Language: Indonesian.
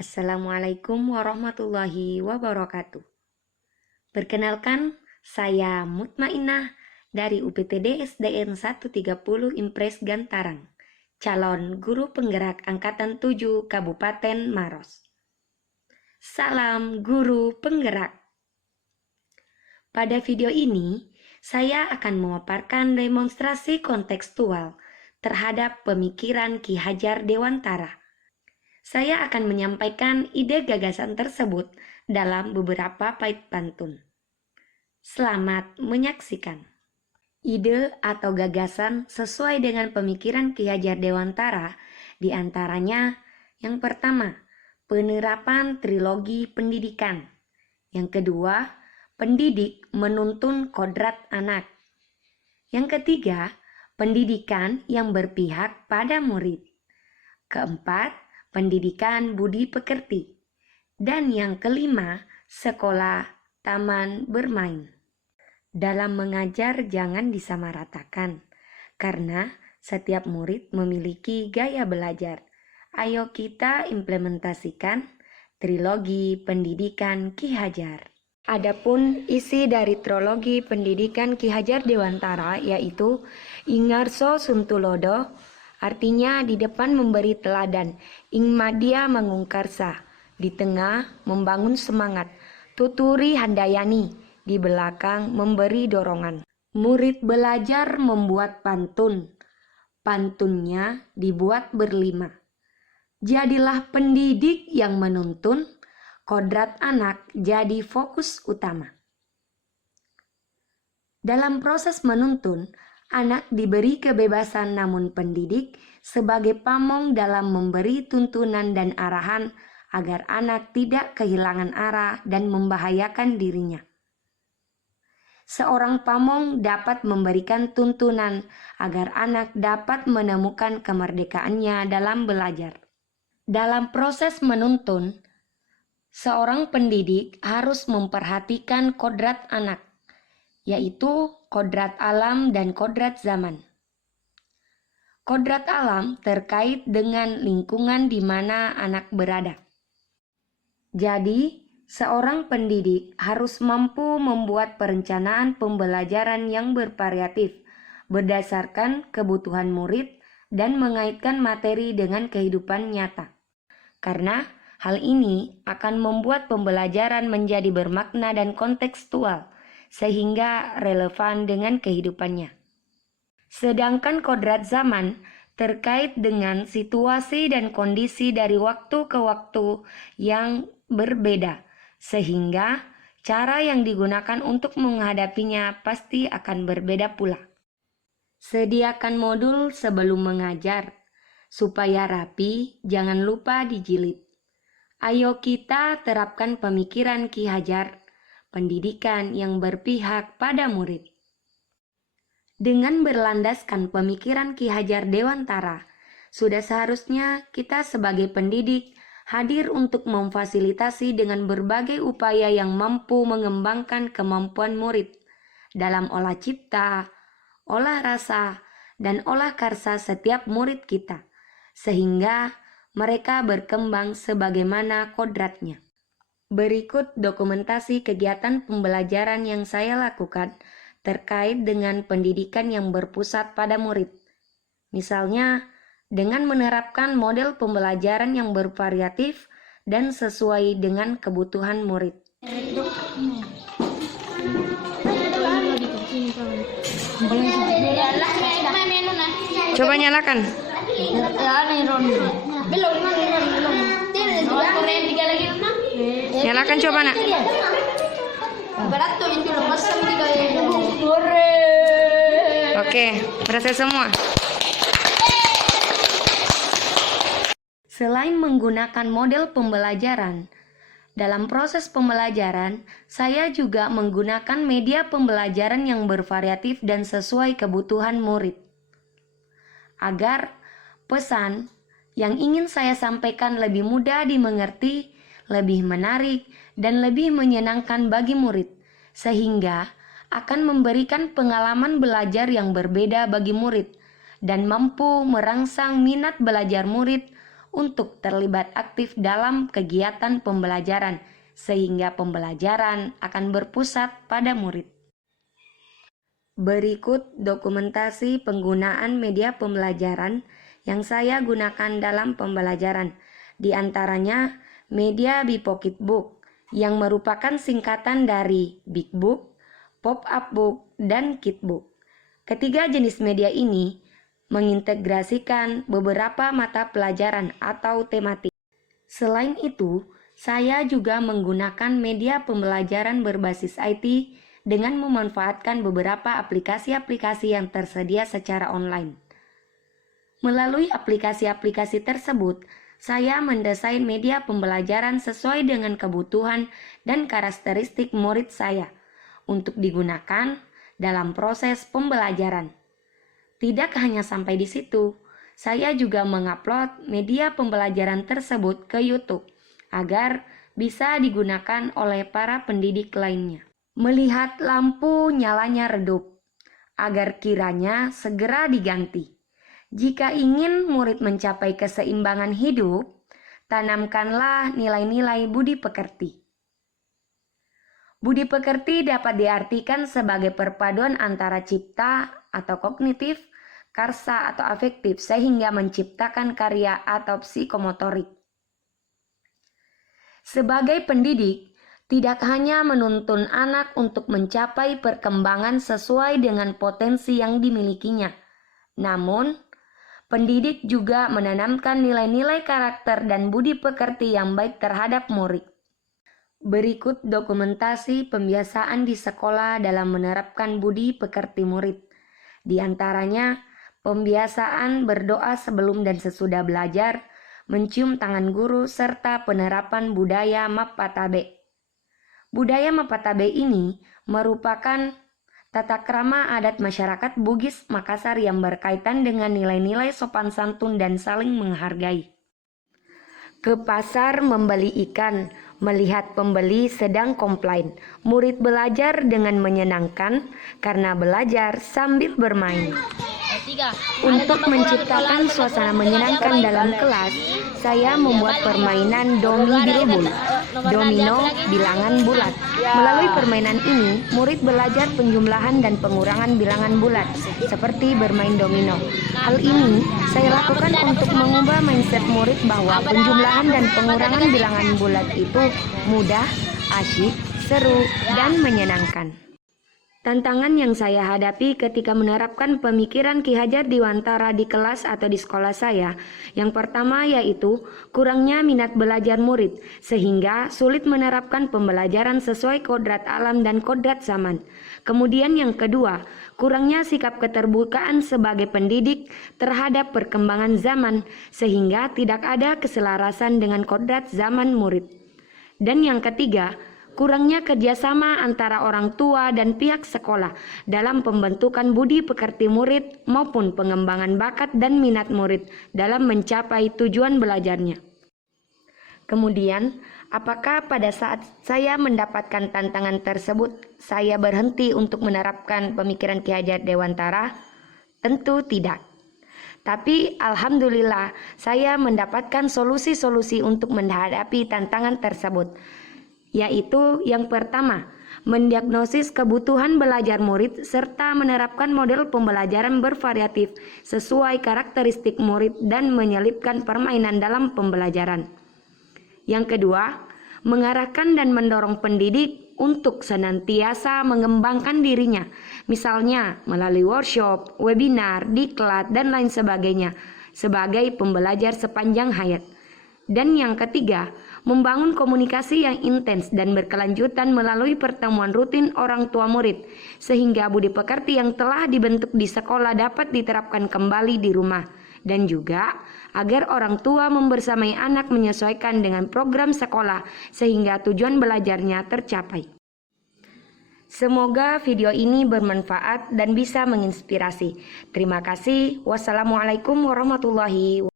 Assalamualaikum warahmatullahi wabarakatuh. Perkenalkan, saya Mutmainah dari UPTD SDN 130 Impres Gantarang, calon guru penggerak Angkatan 7 Kabupaten Maros. Salam guru penggerak. Pada video ini, saya akan memaparkan demonstrasi kontekstual terhadap pemikiran Ki Hajar Dewantara. Saya akan menyampaikan ide gagasan tersebut dalam beberapa bait pantun. Selamat menyaksikan. Ide atau gagasan sesuai dengan pemikiran Ki Hajar Dewantara, diantaranya yang pertama, penerapan trilogi pendidikan. Yang kedua, pendidik menuntun kodrat anak. Yang ketiga, pendidikan yang berpihak pada murid. Keempat, pendidikan budi pekerti. Dan yang kelima, sekolah, taman bermain. Dalam mengajar jangan disamaratakan, karena setiap murid memiliki gaya belajar. Ayo kita implementasikan trilogi pendidikan Ki Hajar. Adapun isi dari trilogi pendidikan Ki Hajar Dewantara yaitu Ingarso Suntulodo, artinya di depan memberi teladan, ing madya mangungkarsa, di tengah membangun semangat, tuturi handayani, di belakang memberi dorongan. Murid belajar membuat pantun, pantunnya dibuat berlima. Jadilah pendidik yang menuntun, kodrat anak jadi fokus utama. Dalam proses menuntun, anak diberi kebebasan namun pendidik sebagai pamong dalam memberi tuntunan dan arahan agar anak tidak kehilangan arah dan membahayakan dirinya. Seorang pamong dapat memberikan tuntunan agar anak dapat menemukan kemerdekaannya dalam belajar. Dalam proses menuntun, seorang pendidik harus memperhatikan kodrat anak, yaitu kodrat alam dan kodrat zaman. Kodrat alam terkait dengan lingkungan di mana anak berada. Jadi, seorang pendidik harus mampu membuat perencanaan pembelajaran yang bervariatif berdasarkan kebutuhan murid dan mengaitkan materi dengan kehidupan nyata. Karena hal ini akan membuat pembelajaran menjadi bermakna dan kontekstual, sehingga relevan dengan kehidupannya. Sedangkan kodrat zaman terkait dengan situasi dan kondisi dari waktu ke waktu yang berbeda, sehingga cara yang digunakan untuk menghadapinya pasti akan berbeda pula. Sediakan modul sebelum mengajar, supaya rapi, jangan lupa dijilid. Ayo kita terapkan pemikiran Ki Hajar, pendidikan yang berpihak pada murid. Dengan berlandaskan pemikiran Ki Hajar Dewantara, sudah seharusnya kita sebagai pendidik hadir untuk memfasilitasi dengan berbagai upaya yang mampu mengembangkan kemampuan murid dalam olah cipta, olah rasa, dan olah karsa setiap murid kita, sehingga mereka berkembang sebagaimana kodratnya. Berikut dokumentasi kegiatan pembelajaran yang saya lakukan terkait dengan pendidikan yang berpusat pada murid. Misalnya, dengan menerapkan model pembelajaran yang bervariatif dan sesuai dengan kebutuhan murid. Coba nyalakan. Nyalakan coba nak. Oke, berhasil semua. Selain menggunakan model pembelajaran, dalam proses pembelajaran, saya juga menggunakan media pembelajaran yang bervariatif dan sesuai kebutuhan murid. Agar pesan yang ingin saya sampaikan lebih mudah dimengerti, lebih menarik, dan lebih menyenangkan bagi murid, sehingga akan memberikan pengalaman belajar yang berbeda bagi murid, dan mampu merangsang minat belajar murid untuk terlibat aktif dalam kegiatan pembelajaran, sehingga pembelajaran akan berpusat pada murid. Berikut dokumentasi penggunaan media pembelajaran yang saya gunakan dalam pembelajaran, di antaranya media BiPocketBook yang merupakan singkatan dari Big Book, Pop-up Book, dan Kitbook. Ketiga jenis media ini mengintegrasikan beberapa mata pelajaran atau tematik. Selain itu, saya juga menggunakan media pembelajaran berbasis IT dengan memanfaatkan beberapa aplikasi-aplikasi yang tersedia secara online. Melalui aplikasi-aplikasi tersebut, saya mendesain media pembelajaran sesuai dengan kebutuhan dan karakteristik murid saya untuk digunakan dalam proses pembelajaran. Tidak hanya sampai di situ, saya juga mengupload media pembelajaran tersebut ke YouTube agar bisa digunakan oleh para pendidik lainnya. Melihat lampu nyalanya redup, agar kiranya segera diganti. Jika ingin murid mencapai keseimbangan hidup, tanamkanlah nilai-nilai budi pekerti. Budi pekerti dapat diartikan sebagai perpaduan antara cipta atau kognitif, karsa atau afektif sehingga menciptakan karya atau psikomotorik. Sebagai pendidik, tidak hanya menuntun anak untuk mencapai perkembangan sesuai dengan potensi yang dimilikinya, namun pendidik juga menanamkan nilai-nilai karakter dan budi pekerti yang baik terhadap murid. Berikut dokumentasi pembiasaan di sekolah dalam menerapkan budi pekerti murid. Di antaranya, pembiasaan berdoa sebelum dan sesudah belajar, mencium tangan guru, serta penerapan budaya Mapatabe. Budaya Mapatabe ini merupakan tata krama adat masyarakat Bugis Makassar yang berkaitan dengan nilai-nilai sopan santun dan saling menghargai. Ke pasar membeli ikan, melihat pembeli sedang komplain. Murid belajar dengan menyenangkan karena belajar sambil bermain. Untuk menciptakan suasana menyenangkan dalam kelas, saya membuat permainan domi bilbul, domino bilangan bulat. Melalui permainan ini, murid belajar penjumlahan dan pengurangan bilangan bulat, seperti bermain domino. Hal ini saya lakukan untuk mengubah mindset murid bahwa penjumlahan dan pengurangan bilangan bulat itu mudah, asyik, seru, dan menyenangkan. Tantangan yang saya hadapi ketika menerapkan pemikiran Ki Hajar Dewantara di kelas atau di sekolah saya, yang pertama yaitu kurangnya minat belajar murid, sehingga sulit menerapkan pembelajaran sesuai kodrat alam dan kodrat zaman. Kemudian yang kedua, kurangnya sikap keterbukaan sebagai pendidik terhadap perkembangan zaman, sehingga tidak ada keselarasan dengan kodrat zaman murid. Dan yang ketiga, kurangnya kerjasama antara orang tua dan pihak sekolah dalam pembentukan budi pekerti murid maupun pengembangan bakat dan minat murid dalam mencapai tujuan belajarnya. Kemudian, apakah pada saat saya mendapatkan tantangan tersebut, saya berhenti untuk menerapkan pemikiran Ki Hajar Dewantara? Tentu tidak. Tapi alhamdulillah, saya mendapatkan solusi-solusi untuk menghadapi tantangan tersebut. Yaitu yang pertama, mendiagnosis kebutuhan belajar murid serta menerapkan model pembelajaran bervariatif sesuai karakteristik murid dan menyelipkan permainan dalam pembelajaran. Yang kedua, mengarahkan dan mendorong pendidik untuk senantiasa mengembangkan dirinya, misalnya melalui workshop, webinar, diklat, dan lain sebagainya, sebagai pembelajar sepanjang hayat. Dan yang ketiga, membangun komunikasi yang intens dan berkelanjutan melalui pertemuan rutin orang tua murid, sehingga budi pekerti yang telah dibentuk di sekolah dapat diterapkan kembali di rumah, dan juga agar orang tua membersamai anak menyesuaikan dengan program sekolah sehingga tujuan belajarnya tercapai. Semoga video ini bermanfaat dan bisa menginspirasi. Terima kasih. Wassalamualaikum warahmatullahi wabarakatuh.